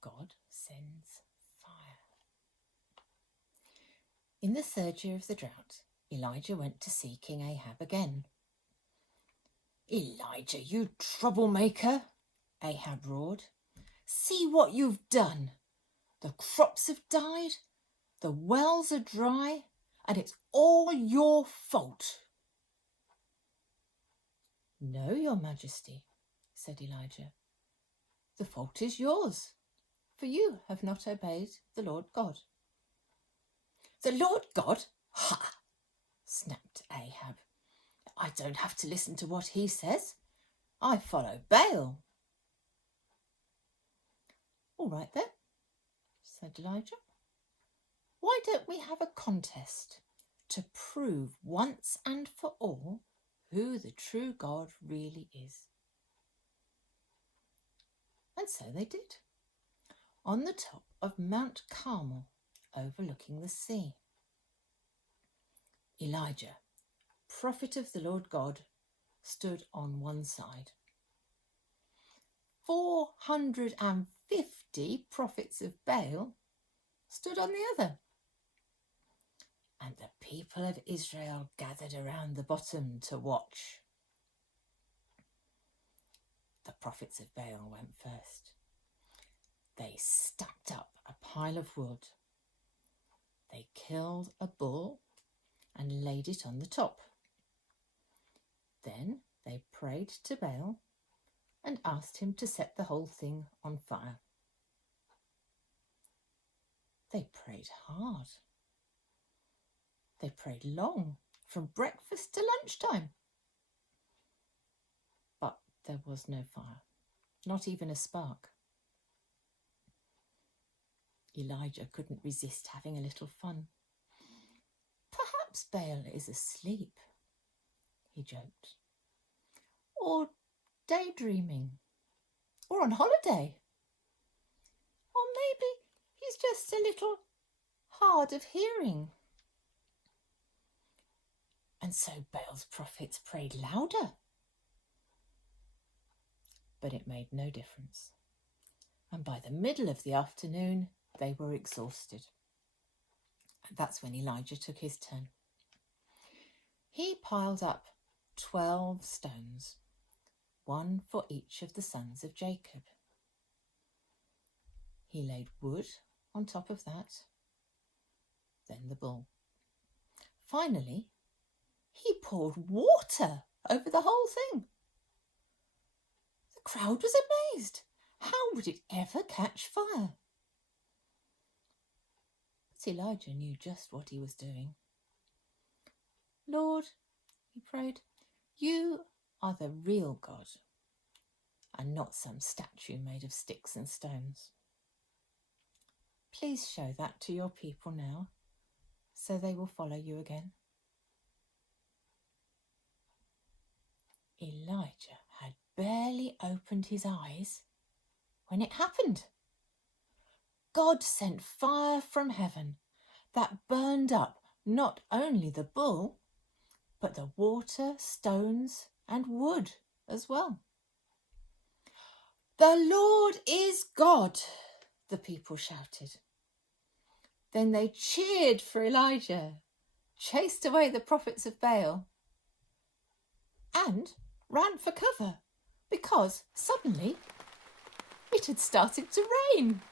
God sends fire. In the 3rd year of the drought, Elijah went to see King Ahab again. "Elijah, you troublemaker," Ahab roared. "See what you've done. The crops have died, the wells are dry, and it's all your fault." "No, your majesty," said Elijah. "The fault is yours, for you have not obeyed the Lord God." "The Lord God? Ha!" snapped Ahab. "I don't have to listen to what he says. I follow Baal." "All right then," said Elijah. "Why don't we have a contest to prove once and for all who the true God really is?" And so they did, on the top of Mount Carmel, overlooking the sea. Elijah, prophet of the Lord God, stood on one side. 450 prophets of Baal stood on the other. And the people of Israel gathered around the bottom to watch. The prophets of Baal went first. They stacked up a pile of wood. They killed a bull and laid it on the top. Then they prayed to Baal and asked him to set the whole thing on fire. They prayed hard. They prayed long, from breakfast to lunchtime. But there was no fire, not even a spark. Elijah couldn't resist having a little fun. "Perhaps Baal is asleep," he joked. "Or daydreaming. Or on holiday. Or maybe he's just a little hard of hearing." And so Baal's prophets prayed louder. But it made no difference. And by the middle of the afternoon, they were exhausted. And that's when Elijah took his turn. He piled up 12 stones, one for each of the sons of Jacob. He laid wood on top of that, then the bull. Finally, he poured water over the whole thing. The crowd was amazed. How would it ever catch fire? But Elijah knew just what he was doing. "Lord," he prayed, "you are the real God, and not some statue made of sticks and stones. Please show that to your people now, so they will follow you again." Elijah had barely opened his eyes when it happened. God sent fire from heaven that burned up not only the bull, but the water, stones, and wood as well. "The Lord is God," the people shouted. Then they cheered for Elijah, chased away the prophets of Baal, and ran for cover because suddenly it had started to rain.